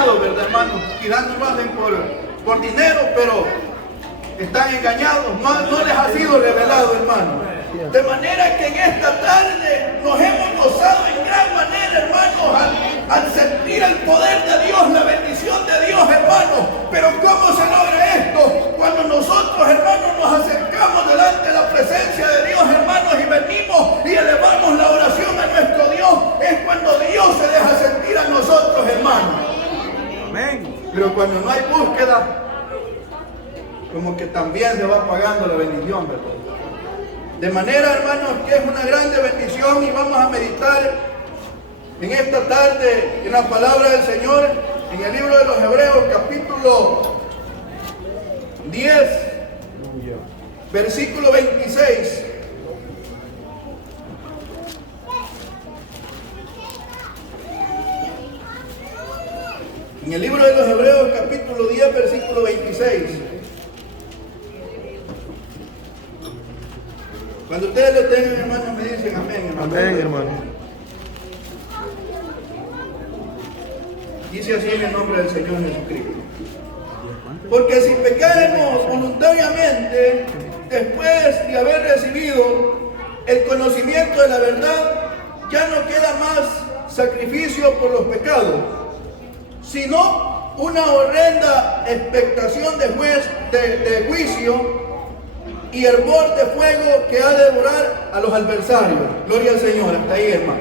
engañados, ¿verdad, hermanos? Quizás no lo hacen por dinero, pero están engañados. No les ha sido revelado, hermano. De manera que en esta tarde nos hemos gozado en gran manera, hermanos, al sentir el poder de Dios, la bendición de Dios, hermanos. Pero ¿cómo se logra esto? Cuando nosotros, hermanos, nos acercamos delante de la presencia de Dios, hermanos, y venimos y elevamos la oración a nuestro Dios, es cuando Dios se deja sentir a nosotros, hermanos. Amén. Pero cuando no hay búsqueda, como que también se va apagando la bendición, ¿verdad? De manera, hermanos, que es una grande bendición, y vamos a meditar en esta tarde en la palabra del Señor, en el libro de los Hebreos, capítulo 10, versículo 26. En el libro de los Hebreos, capítulo 10, versículo 26. Cuando ustedes lo tengan, hermanos, me dicen amén, hermano. Amén, hermano. Dice así en el nombre del Señor Jesucristo. Porque si pecáramos voluntariamente, después de haber recibido el conocimiento de la verdad, ya no queda más sacrificio por los pecados, sino una horrenda expectación de juicio y hervor de fuego que ha de devorar a los adversarios. Gloria al Señor. Hasta ahí, hermano.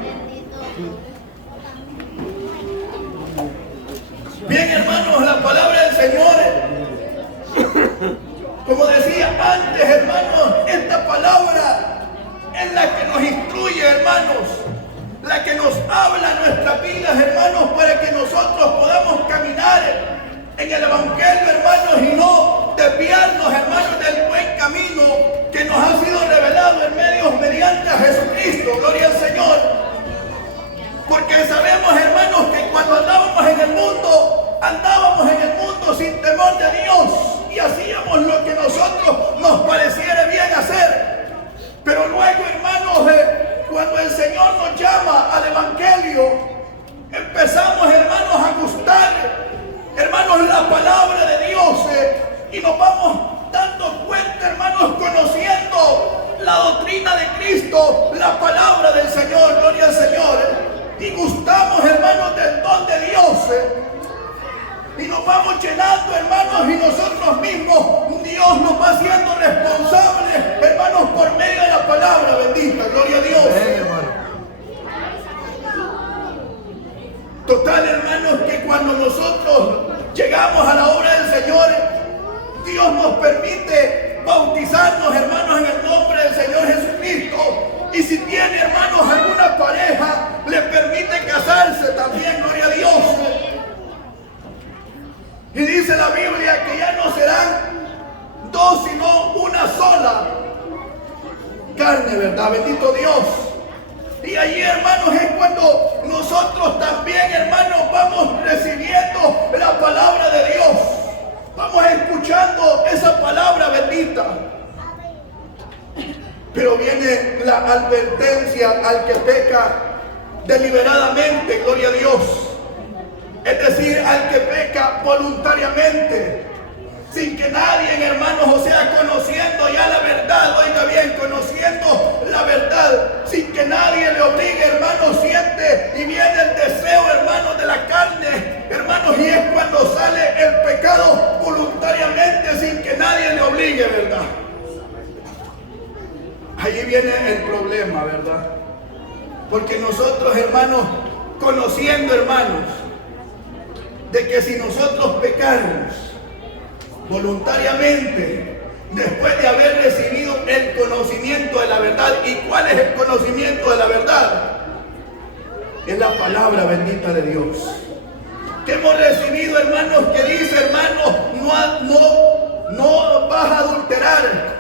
Bien, hermanos, la palabra del Señor, como decía antes, hermanos, esta palabra es la que nos instruye, hermanos, la que nos habla nuestras vidas, hermanos, para que nosotros podamos caminar en el Evangelio, hermanos, y no desviarnos, hermanos, del buen camino que nos ha sido revelado mediante a Jesucristo. Gloria al Señor. Porque sabemos, hermanos, que cuando andábamos en el mundo sin temor de Dios, y hacíamos lo que nosotros nos pareciera bien hacer. Pero luego, hermanos, cuando el Señor nos llama al Evangelio, empezamos, hermanos, a gustar, hermanos, la palabra de Dios, y nos vamos dando cuenta, hermanos, conociendo la doctrina de Cristo, la palabra del Señor, gloria al Señor, y gustamos, hermanos, del don de Dios, y nos vamos llenando, hermanos, y nosotros mismos, Dios nos va haciendo responsables, hermanos, por medio de la palabra bendita, gloria a Dios. Total, hermanos, que cuando nosotros llegamos a la obra del Señor, Dios nos permite bautizarnos, hermanos, en el nombre del Señor Jesucristo. Y si tiene, hermanos, alguna pareja, le permite casarse también, gloria a Dios. Y dice la Biblia que ya no serán dos, sino una sola carne, ¿verdad? Bendito Dios. Y allí, hermanos, es cuando nosotros también, hermanos, vamos recibiendo la palabra de Dios. Vamos escuchando esa palabra bendita. Pero viene la advertencia al que peca deliberadamente, gloria a Dios. Es decir, al que peca voluntariamente, sin que nadie, hermanos, o sea, conociendo ya la verdad, oiga bien, conociendo la verdad, sin que nadie le obligue, hermanos, siente y viene el deseo, hermanos, de la carne, hermanos, y es cuando sale el pecado voluntariamente, sin que nadie le obligue, ¿verdad? Allí viene el problema, ¿verdad? Porque nosotros, hermanos, conociendo, hermanos, de que si nosotros pecamos voluntariamente, después de haber recibido el conocimiento de la verdad, ¿y cuál es el conocimiento de la verdad? Es la palabra bendita de Dios que hemos recibido, hermanos, que dice, hermanos, no vas a adulterar.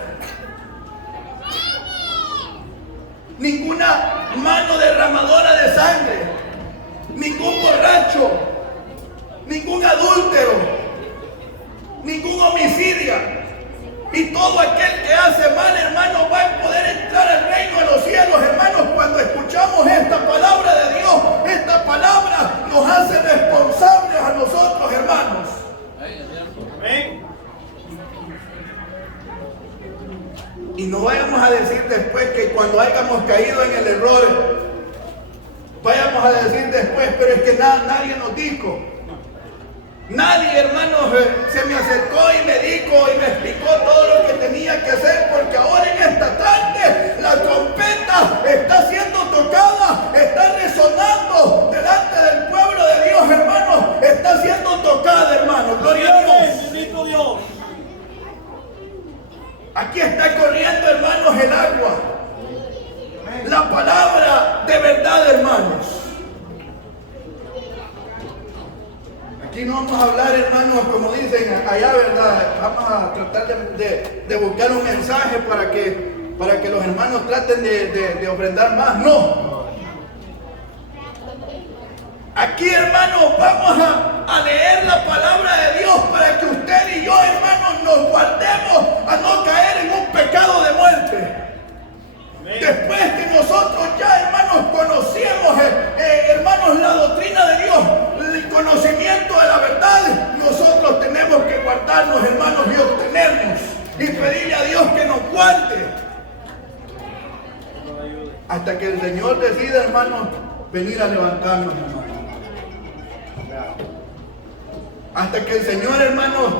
Ninguna mano derramadora de sangre, ningún borracho, ningún adúltero, ningún homicidio, y todo aquel que hace mal, hermano, va a poder entrar al reino de los cielos. Hermanos, cuando escuchamos esta palabra de Dios, esta palabra nos hace responsables a nosotros, hayamos caído en el error, vayamos a decir después, pero es que nadie nos dijo. Nadie, hermanos, se me acercó y me dijo y me explicó todo lo que tenía que hacer, porque ahora en esta tarde la trompeta está siendo tocada, está resonando delante del pueblo de Dios, hermanos, está siendo tocada, hermanos, gloria a Dios. Bendito Dios. Aquí está corriendo, hermanos, el agua, la palabra de verdad, hermanos. Aquí no vamos a hablar, hermanos, como dicen allá, ¿verdad? Vamos a tratar de buscar un mensaje para que los hermanos traten de ofrendar más. No. Aquí, hermanos, vamos a leer la palabra de Dios para que usted y yo, hermanos, nos guardemos a no caer en un pecado de muerte. Después que nosotros ya, hermanos, conocíamos, hermanos, la doctrina de Dios, el conocimiento de la verdad, nosotros tenemos que guardarnos, hermanos, y obtenernos y pedirle a Dios que nos guarde hasta que el Señor decida, hermanos, venir a levantarnos, hermanos. Hasta que el Señor, hermanos,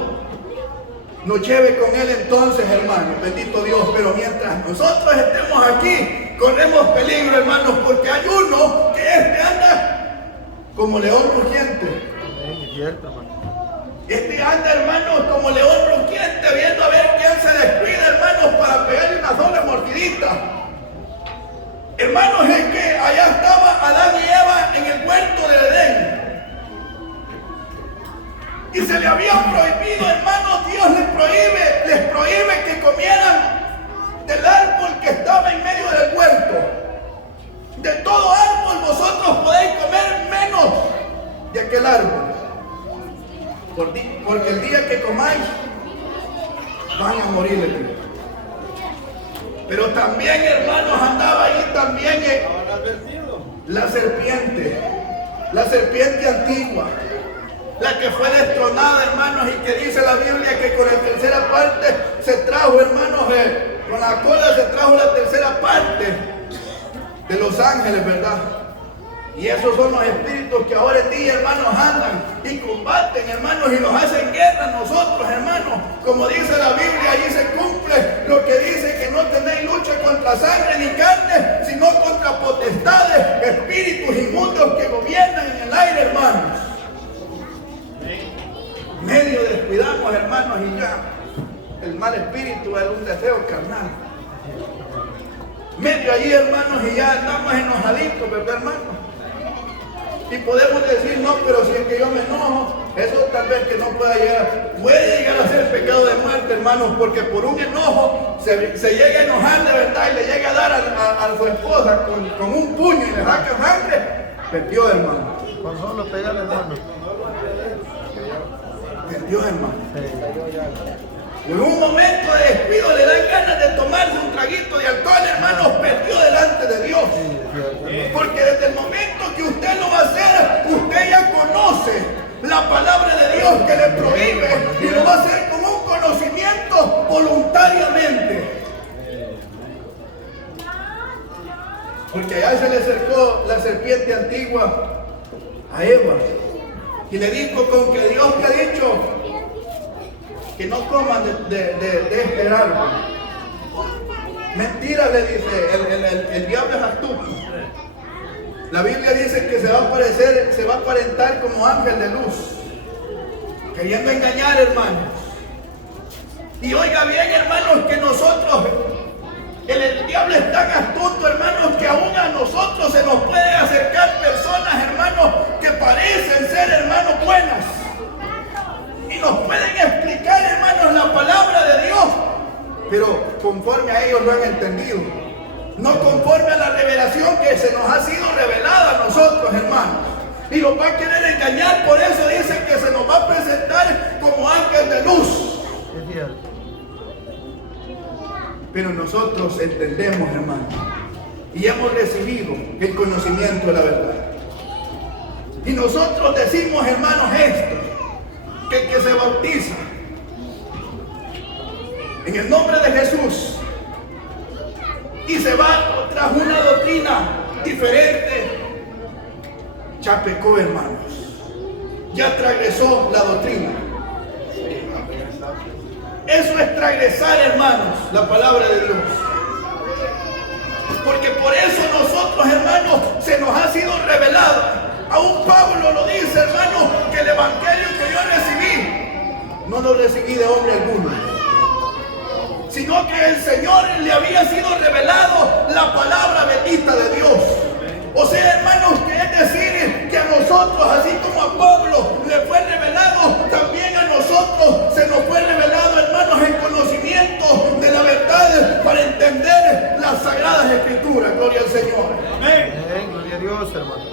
nos lleve con Él entonces, hermanos, bendito Dios. Pero mientras nosotros estemos aquí, corremos peligro, hermanos, porque hay uno que anda como león rugiente. Este anda, hermanos, como león rugiente, viendo a ver quién se descuida, hermanos, para pegarle una sola mordidita. Hermanos, es que allá estaba Adán y Eva en el huerto del Edén. Y se le había prohibido, hermanos, Dios les prohíbe que comieran del árbol que estaba en medio del huerto. De todo árbol vosotros podéis comer menos de aquel árbol. Porque el día que comáis, van a morir. Pero también, hermanos, andaba ahí también la serpiente antigua. La que fue destronada, hermanos, y que dice la Biblia que con la tercera parte se trajo, hermanos, con la cola se trajo la tercera parte de los ángeles, ¿verdad? Y esos son los espíritus que ahora en día, hermanos, andan y combaten, hermanos, y nos hacen guerra a nosotros, hermanos. Como dice la Biblia, allí se cumple lo que dice que no tenéis lucha contra sangre ni carne, sino contra potestades, espíritus inmundos que gobiernan en el aire, hermanos. Medio descuidamos, hermanos, y ya el mal espíritu es un deseo carnal. Medio allí, hermanos, y ya andamos enojaditos, ¿verdad, hermanos? Y podemos decir, no, pero si es que yo me enojo, eso tal vez que no puede llegar a ser pecado de muerte, hermanos, porque por un enojo se llega a enojar de verdad y le llega a dar a su esposa con un puño y le saca sangre, perdió, hermano. Con solo pegarle, hermano. Perdió, hermano. En un momento de descuido le dan ganas de tomarse un traguito de alcohol, hermanos, perdió delante de Dios. Porque desde el momento que usted lo va a hacer, usted ya conoce la palabra de Dios que le prohíbe y lo va a hacer con un conocimiento voluntariamente. Porque allá se le acercó la serpiente antigua a Eva y le dijo, con que Dios te ha dicho que no coman de este árbol. Mentira, le dice, el diablo es astuto. La Biblia dice que se va a aparentar como ángel de luz, queriendo engañar, hermanos. Y oiga bien, hermanos, que nosotros, el diablo es tan astuto, hermanos, que aún a nosotros se nos pueden acercar personas, hermanos, que parecen ser, hermanos, buenas. Y nos pueden explicar, hermanos, la palabra de Dios, pero conforme a ellos lo han entendido, no conforme a la revelación que se nos ha sido revelada a nosotros, hermanos. Y los va a querer engañar, por eso dicen que se nos va a presentar como ángel de luz. Pero nosotros entendemos, hermanos, y hemos recibido el conocimiento de la verdad. Y nosotros decimos, hermanos, esto, que el que se bautiza en el nombre de Jesús y se va tras una doctrina diferente, ya pecó, hermanos. Ya transgresó la doctrina. Eso es transgresar, hermanos, la palabra de Dios. Porque por eso nosotros, hermanos, se nos ha sido revelado. Aún Pablo lo dice, hermanos, que el evangelio que yo recibí, no lo recibí de hombre alguno, sino que el Señor le había sido revelado la palabra bendita de Dios. O sea, hermanos, que es decir, que a nosotros, así como a Pablo le fue revelado, también a nosotros se nos fue revelado, hermanos, el conocimiento de la verdad para entender las sagradas escrituras. Gloria al Señor. Amén. Amén. Gloria a Dios, hermano.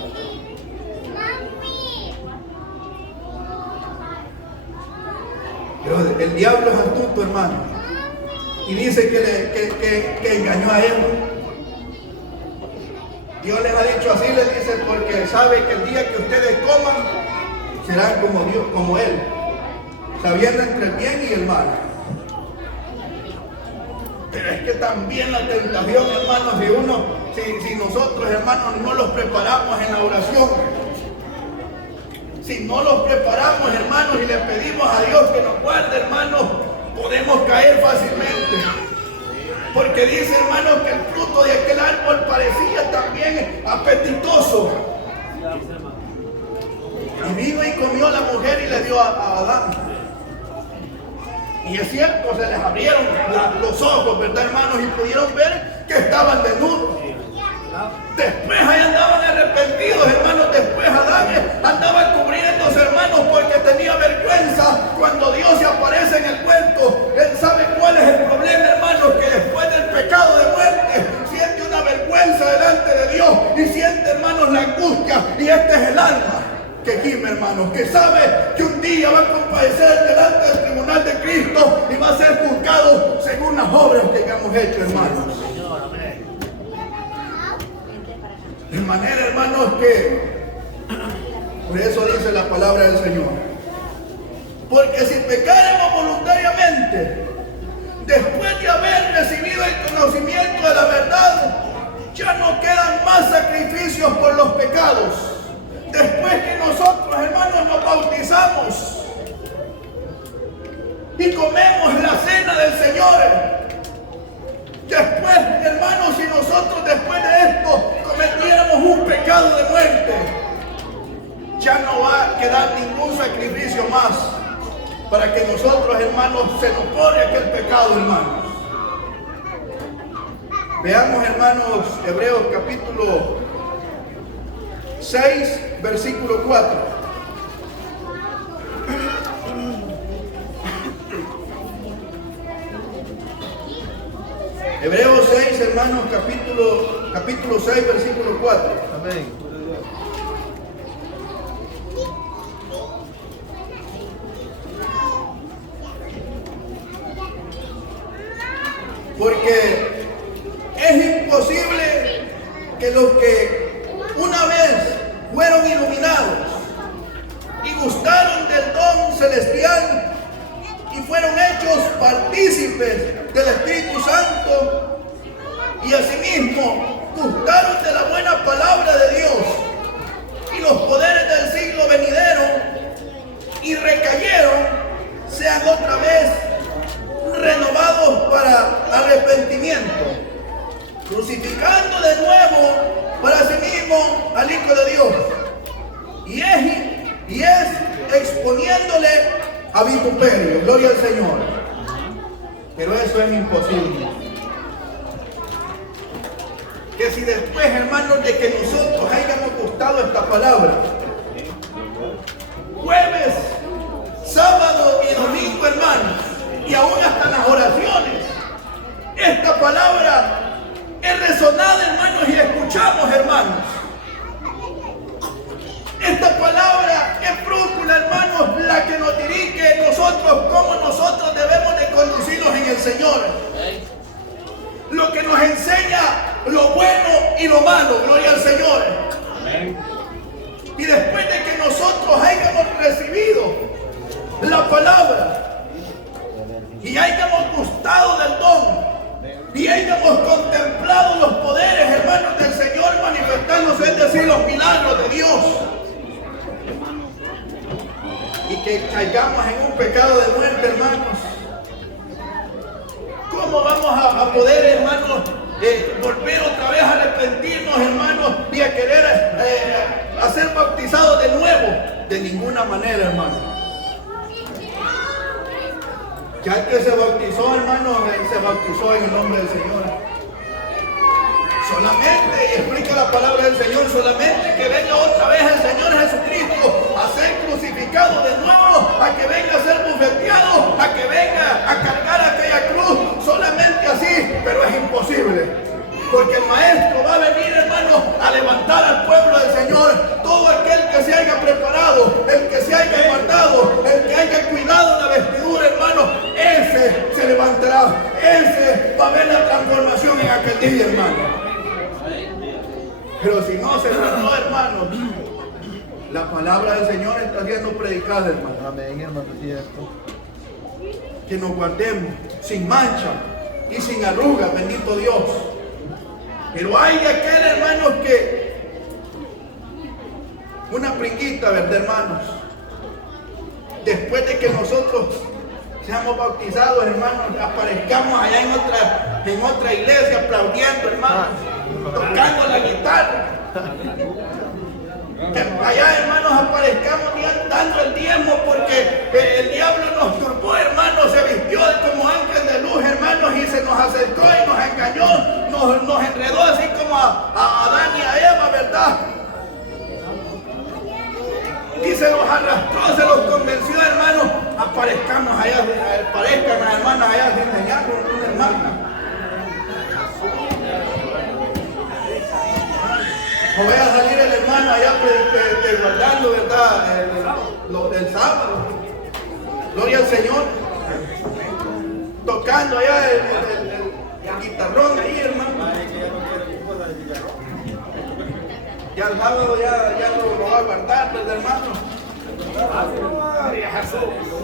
Pero el diablo es astuto, hermano, y dice que engañó a Eva. Dios les ha dicho así, les dice, porque sabe que el día que ustedes coman, serán como Dios, como Él, sabiendo entre el bien y el mal. Pero es que también la tentación, hermanos, si nosotros, hermanos, no los preparamos en la oración, si no los preparamos, hermanos, y le pedimos a Dios que nos guarde, hermanos, podemos caer fácilmente. Porque dice, hermanos, que el fruto de aquel árbol parecía también apetitoso. Y vino y comió la mujer y le dio a Adán. Y es cierto, se les abrieron los ojos, ¿verdad, hermanos? Y pudieron ver que estaban desnudos. Después ahí andaban arrepentidos, hermanos. Después Adán andaba cubriéndose, hermanos, porque tenía vergüenza cuando Dios se aparece en el cuento. Él sabe cuál es el problema, hermanos, que después del pecado de muerte siente una vergüenza delante de Dios y siente, hermanos, la angustia. Y este es el alma que gime, hermanos, que sabe que un día va a comparecer delante del tribunal de Cristo y va a ser juzgado según las obras que hayamos hecho, hermanos. De manera, hermanos, que por eso dice la palabra del Señor. Porque si pecaremos voluntariamente, después de haber recibido el conocimiento de la verdad, ya no quedan más sacrificios por los pecados. Después que nosotros, hermanos, nos bautizamos y comemos la cena del Señor, después, hermanos, si nosotros después de esto cometiéramos un pecado de muerte, ya no va a quedar ningún sacrificio más para que nosotros, hermanos, se nos borre aquel pecado, hermanos. Veamos, hermanos, Hebreos capítulo 6, versículo 4. Hebreos 6, hermanos, capítulo 6, versículo 4. Amén. Porque es imposible que los que una vez fueron iluminados y gustaron del don celestial y fueron hechos partícipes del Espíritu Santo y asimismo gustaron de la buena palabra de Dios y los poderes del siglo venidero y recayeron, sean otra vez renovados para arrepentimiento, crucificando de nuevo para sí mismo al Hijo de Dios y es exponiéndole a vituperio. Gloria al Señor. Pero eso es imposible. Que si después, hermanos, de que nosotros hayamos gustado esta palabra, jueves, sábado y domingo, hermanos, y aún hasta en las oraciones, esta palabra es resonada, hermanos, y escuchamos, hermanos. Esta palabra es brújula, hermanos, la que nos dirige nosotros, cómo nosotros debemos de conducirnos en el Señor. Lo que nos enseña lo bueno y lo malo, gloria al Señor. Amén. Y después de que nosotros hayamos recibido la palabra y hayamos gustado del don y hayamos contemplado y que caigamos en un pecado de muerte, hermanos. ¿Cómo vamos a poder, hermanos, volver otra vez a arrepentirnos, hermanos, y a querer a ser bautizados de nuevo? De ninguna manera, hermanos. Ya el que se bautizó, hermanos, se bautizó en el nombre del Señor. Solamente, y explica la palabra del Señor, solamente que venga otra vez el Señor Jesucristo a ser crucificado de nuevo, a que venga a ser bofeteado, a que venga a cargar aquella cruz, solamente así, pero es imposible. Porque el Maestro va a venir, hermanos, a levantar al pueblo del Señor. Todo aquel que se haya preparado, el que se haya guardado, el que haya cuidado la vestidura, hermanos, ese se levantará. Ese va a ver la transformación en aquel día, hermano. Pero si no se trató, hermanos, la palabra del Señor está siendo predicada, hermano. Amén, hermano, cierto. Que nos guardemos sin mancha y sin arrugas, bendito Dios. Pero hay de aquel, hermanos, que una pringuita, ¿verdad, hermanos? Después de que nosotros seamos bautizados, hermanos, aparezcamos allá en otra iglesia aplaudiendo, hermanos, tocando la guitarra. Que allá, hermanos, aparezcamos dando el diezmo porque el diablo nos turbó, hermanos, se vistió como ángel de luz, hermanos, y se nos acercó y nos engañó, nos enredó así como a Adán y a Eva, ¿verdad? Y se los arrastró, se los convenció, hermanos. Aparezcamos allá, aparezcan las hermanas allá sin enseñar con una hermana. O vaya a salir el hermano allá guardando, ¿verdad? El sábado. Gloria al Señor. Tocando allá el guitarrón ahí, hermano. Ya el sábado ya lo va a guardar, ¿verdad, hermano?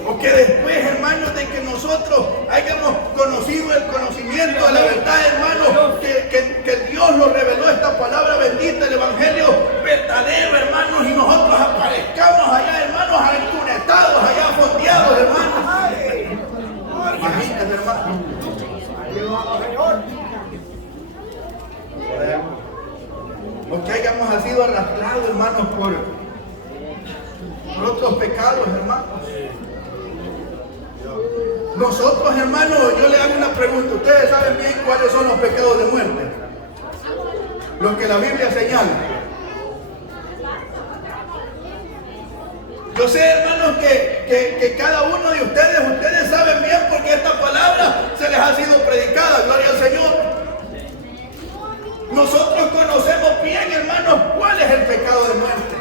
O que después, hermanos, de que nosotros hayamos conocido el conocimiento de la verdad, hermanos, que Dios nos reveló esta palabra bendita, el evangelio verdadero, hermanos, y nosotros aparezcamos allá, hermanos, encunetados, allá fondeados, hermanos. Imagínense, hermanos. O que hayamos sido arrastrados, hermanos, por otros pecados, hermanos. Nosotros, hermanos, yo le hago una pregunta. ¿Ustedes saben bien cuáles son los pecados de muerte? Los que la Biblia señala. Yo sé, hermanos, que cada uno de ustedes saben bien porque esta palabra se les ha sido predicada. Gloria al Señor. Nosotros conocemos bien, hermanos, cuál es el pecado de muerte.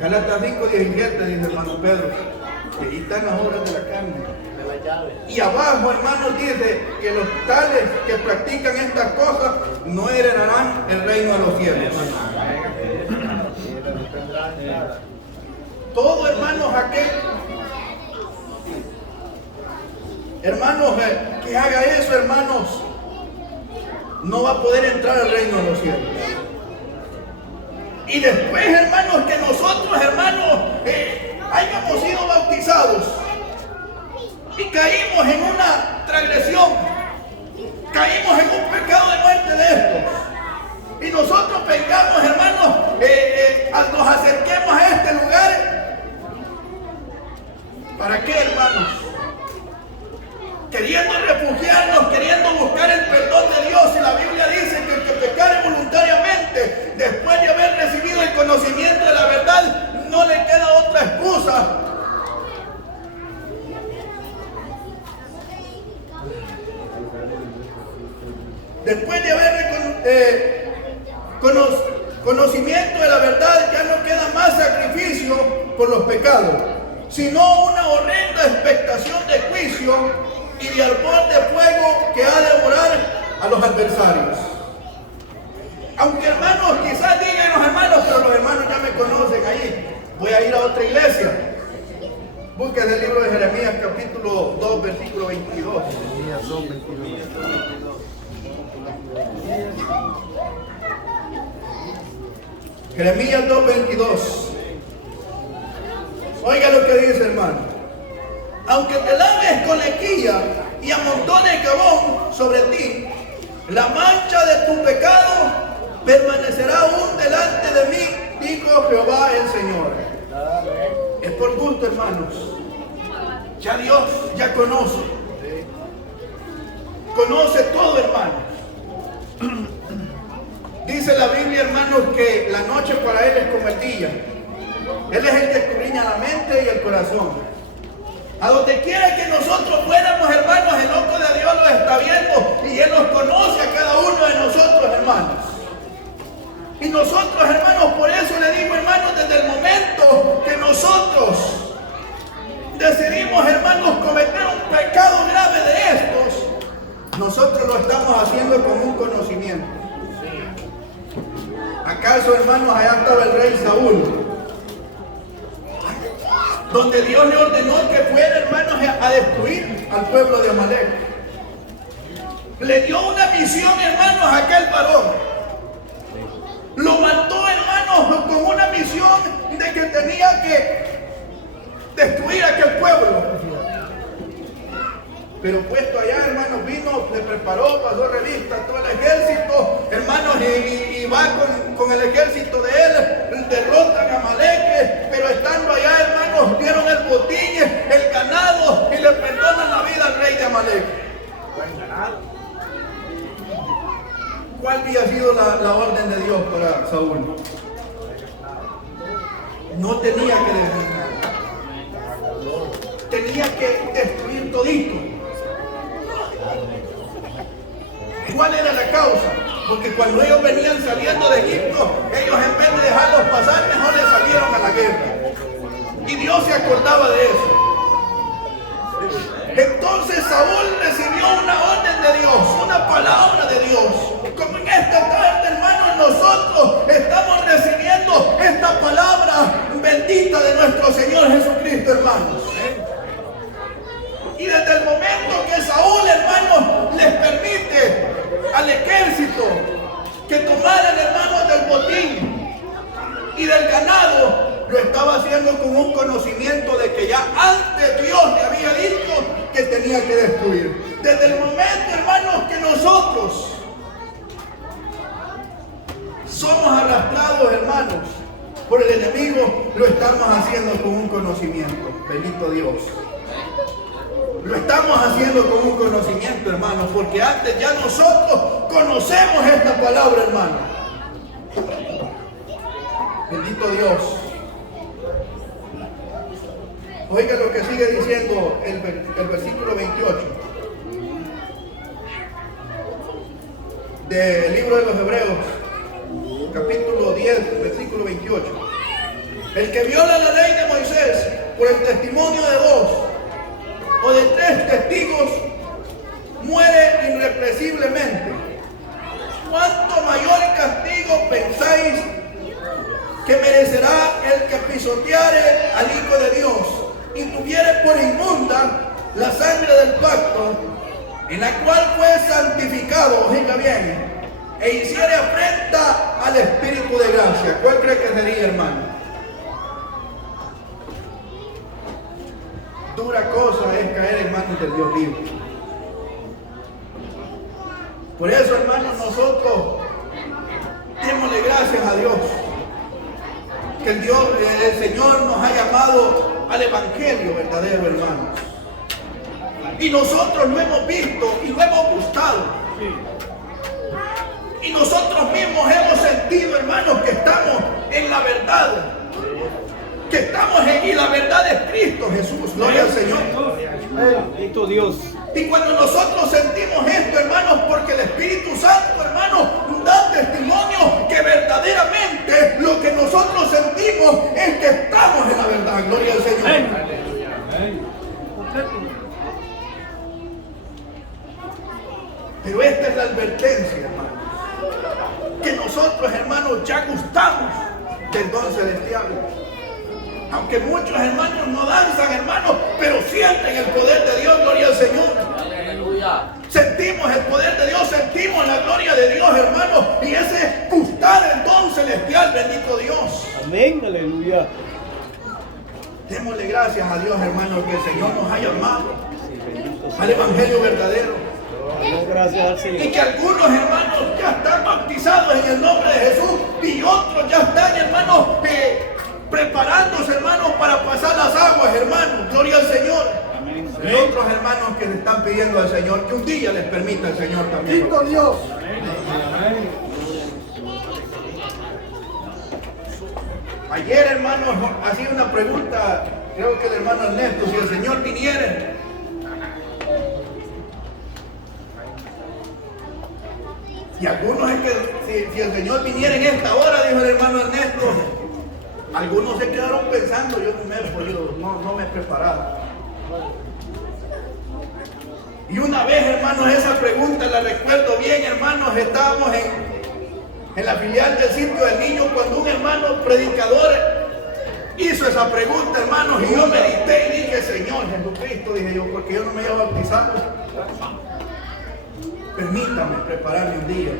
Gálatas 5:17 dice hermano Pedro, que ahí están las obras de la carne. Y abajo, hermanos, dice que los tales que practican estas cosas no heredarán el reino de los cielos. Todo, hermanos, aquel hermanos que haga eso, hermanos, no va a poder entrar al reino de los cielos. Y después, hermanos, que nosotros, hermanos, hayamos sido bautizados y caímos en una transgresión, caímos en un pecado de muerte de estos, y nosotros vengamos, hermanos, nos acerquemos a este lugar. ¿Para qué, hermanos? Queriendo refugiarnos, queriendo buscar el perdón de Dios. Y la Biblia dice que el que pecare voluntariamente, después de haber recibido el conocimiento de la verdad, no le queda otra excusa. Después de haber conocimiento de la verdad, ya no queda más sacrificio por los pecados, sino una horrenda expectación de juicio y de ardor de fuego que ha de devorar a los adversarios. Aunque, hermanos, quizás digan los hermanos, pero los hermanos ya me conocen ahí. Voy a ir a otra iglesia. Busquen el libro de Jeremías, capítulo 2, versículo 22. Jeremías 2, 22. Jeremías 2:22. Oiga lo que dice, hermano. Aunque te laves con lejía y amontones jabón sobre ti, la mancha de tu pecado permanecerá aún delante de mí, dijo Jehová el Señor. Es por gusto, hermanos. Ya Dios ya conoce. Conoce todo, hermanos. Dice la Biblia, hermanos, que la noche para Él es como el día. Él es el que escudriña la mente y el corazón. A donde quiera que nosotros fuéramos, hermanos, el ojo de Dios los está viendo y Él los conoce a cada uno de nosotros, hermanos. Y nosotros, hermanos, por eso le digo, hermanos, desde el momento que nosotros decidimos, hermanos, cometer un pecado grave de estos, nosotros lo estamos haciendo con un conocimiento. ¿Acaso, hermanos, allá estaba el rey Saúl, donde Dios le ordenó que fuera, hermanos, a destruir al pueblo de Amalek? Le dio una misión, hermanos, a aquel varón. Lo mandó, hermanos, con una misión de que tenía que destruir aquel pueblo. Pero puesto allá, hermanos, vino, le preparó, pasó revista a todo el ejército, hermanos, y va con el ejército de él, derrotan a Amalek, pero estando allá, hermanos, dieron el botín, el ganado, y le perdonan la vida al rey de Amalek. Buen ganado. ¿Cuál había sido la orden de Dios para Saúl? No tenía que dejar nada. Tenía que destruir todito. ¿Cuál era la causa? Porque cuando ellos venían saliendo de Egipto, ellos en vez de dejarlos pasar, mejor les salieron a la guerra. Y Dios se acordaba de eso. Entonces Saúl recibió una orden de Dios, una palabra de Dios. Como en esta tarde, hermanos, nosotros estamos recibiendo esta palabra bendita de nuestro Señor Jesucristo, hermanos. Y desde el momento que Saúl, hermanos, les permite al ejército que tomaran, hermanos, del botín y del ganado, lo estaba haciendo con un conocimiento de que ya antes Dios le había dicho que tenía que destruir. Desde el momento, hermanos, que nosotros somos arrastrados, hermanos, por el enemigo, lo estamos haciendo con un conocimiento. Bendito Dios. Lo estamos haciendo con un conocimiento, hermanos, porque antes ya nosotros conocemos esta palabra, hermano. Bendito Dios. Oiga lo que sigue diciendo el versículo 28 del libro de los Hebreos, capítulo 10, versículo 28. El que viola la ley de Moisés por el testimonio de dos o de tres testigos muere irrepresiblemente. ¿Cuánto mayor castigo pensáis que merecerá el que pisoteare al Hijo de Dios y tuviere por inmunda la sangre del pacto, en la cual fue santificado, oiga bien, e hiciere afrenta al Espíritu de gracia? ¿Cuál cree que sería, hermano? Dura cosa es caer en manos del Dios vivo. Por eso, hermanos, nosotros démosle gracias a Dios que el Señor nos ha llamado al Evangelio verdadero, hermanos. Y nosotros lo hemos visto y lo hemos gustado. Y nosotros mismos hemos sentido, hermanos, que estamos en la verdad. Que estamos y la verdad es Cristo Jesús. Gloria al Señor. Bendito Dios. Y cuando nosotros sentimos esto, hermanos, porque el Espíritu Santo, hermanos, da testimonio que verdaderamente lo que nosotros sentimos es que estamos en la verdad. Gloria al Señor. Pero esta es la advertencia, hermanos, que nosotros, hermanos, ya gustamos del don celestial. Aunque muchos hermanos no danzan, hermanos, pero sienten el poder de Dios. Gloria al Señor. Aleluya. Sentimos el poder de Dios, sentimos la gloria de Dios, hermanos, y ese gustar el don perdón celestial, bendito Dios. Amén, aleluya. Démosle gracias a Dios, hermanos, que el Señor nos ha llamado al Evangelio verdadero. Gracias al Señor. Y que algunos hermanos ya están bautizados en el nombre de Jesús y otros ya están, hermanos, preparándose, hermanos, para pasar las aguas, hermanos. Gloria al Señor. Amén. Y otros hermanos que le están pidiendo al Señor que un día les permita el Señor también. Bendito Dios. Amén. Ayer, hermanos, hacía una pregunta, creo que el hermano Ernesto, si el Señor viniera. Y algunos es que si el Señor viniera en esta hora, dijo el hermano Ernesto, algunos se quedaron pensando, yo no me he podido, no me he preparado. Y una vez, hermanos, esa pregunta la recuerdo bien, hermanos, estábamos en la filial del Sitio del Niño cuando un hermano predicador hizo esa pregunta, hermanos, y yo medité y dije, Señor Jesucristo, dije yo, porque yo no me he bautizado. Permítame prepararme un día.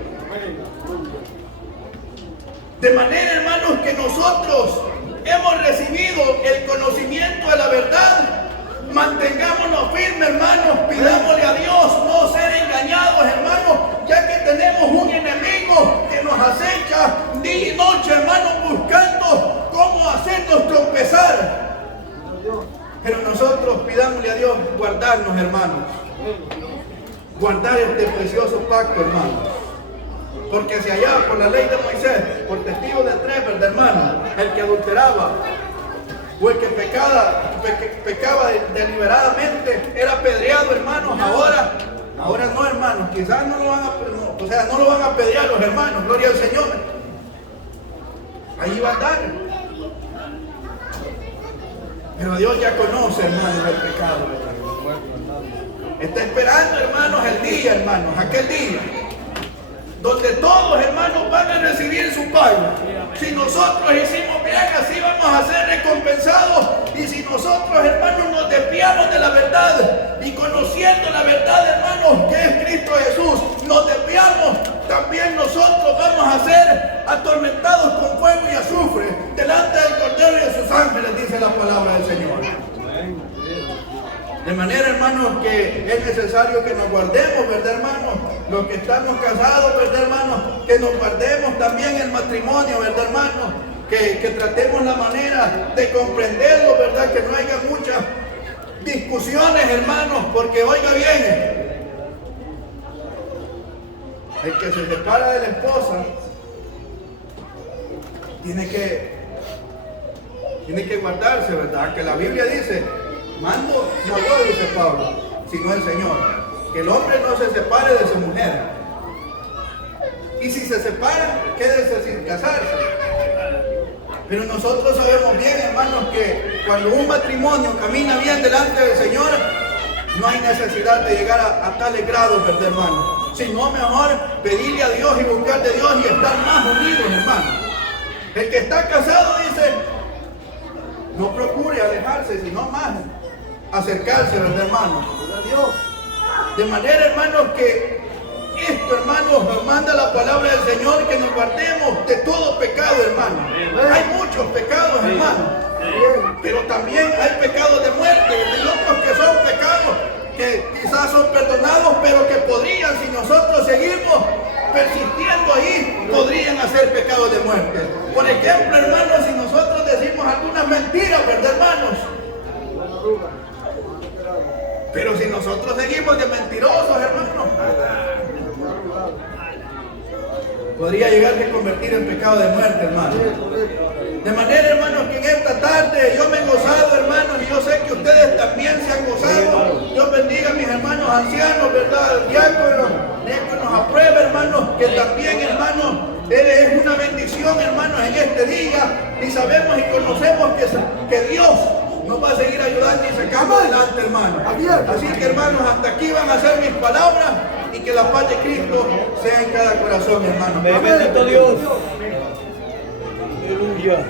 De manera, hermanos, que nosotros hemos recibido el conocimiento de la verdad. Mantengámonos firmes, hermanos. Pidámosle a Dios no ser engañados, hermanos, ya que tenemos un enemigo que nos acecha día y noche, hermanos, buscando cómo hacernos tropezar. Pero nosotros pidámosle a Dios guardarnos, hermanos. Guardar este precioso pacto, hermanos. Porque si allá por la ley de Moisés, por testigo de tres, ¿verdad, hermano? El que adulteraba o el que pecaba deliberadamente era apedreado, hermanos. Ahora no, hermanos. Quizás no lo van a apedrear los hermanos. Gloria al Señor. Ahí va a andar. Pero Dios ya conoce, hermanos, el pecado. Está esperando, hermanos, el día, hermanos, aquel día donde todos, hermanos, van a recibir su pago. Si nosotros hicimos bien, así vamos a ser recompensados. Y si nosotros, hermanos, nos desviamos de la verdad y conociendo la verdad, hermanos, que es Cristo Jesús, nos desviamos, también nosotros vamos a ser atormentados con fuego y azufre delante del Cordero y de sus ángeles, dice la palabra del Señor. De manera, hermanos, que es necesario que nos guardemos, ¿verdad, hermanos? Los que estamos casados, ¿verdad, hermanos? Que nos guardemos también el matrimonio, ¿verdad, hermanos? Que tratemos la manera de comprenderlo, ¿verdad? Que no haya muchas discusiones, hermanos, porque oiga bien, el que se separa de la esposa tiene que guardarse, ¿verdad? Que la Biblia dice, mando no yo, dice Pablo, sino el Señor, que el hombre no se separe de su mujer. Y si se separa, quédese sin casarse. Pero nosotros sabemos bien, hermanos, que cuando un matrimonio camina bien delante del Señor, no hay necesidad de llegar a tales grados, ¿verdad, hermanos? Sino mejor pedirle a Dios y buscar de Dios y estar más unidos, hermanos. El que está casado dice, no procure alejarse, sino más acercarse, ¿verdad, hermanos? De manera, hermanos, que esto, hermanos, nos manda la palabra del Señor, que nos guardemos de todo pecado, hermanos. Hay muchos pecados, hermanos, pero también hay pecados de muerte y otros que son pecados que quizás son perdonados, pero que podrían, si nosotros seguimos persistiendo ahí, podrían hacer pecados de muerte. Por ejemplo, hermanos, si nosotros decimos algunas mentiras, ¿verdad, hermanos? Pero si nosotros seguimos de mentirosos, hermanos, podría llegar a convertir en pecado de muerte, hermanos. De manera, hermanos, que en esta tarde yo me he gozado, hermanos, y yo sé que ustedes también se han gozado. Dios bendiga a mis hermanos ancianos, ¿verdad? Diáconos, aprueba, hermanos, que también, hermanos, es una bendición, hermanos, en este día. Y sabemos y conocemos que Dios nos va a seguir ayudando y sacando adelante, hermanos. Así que, hermanos, hasta aquí van a ser mis palabras, y que la paz de Cristo sea en cada corazón, hermanos. Bendito Dios. Aleluya.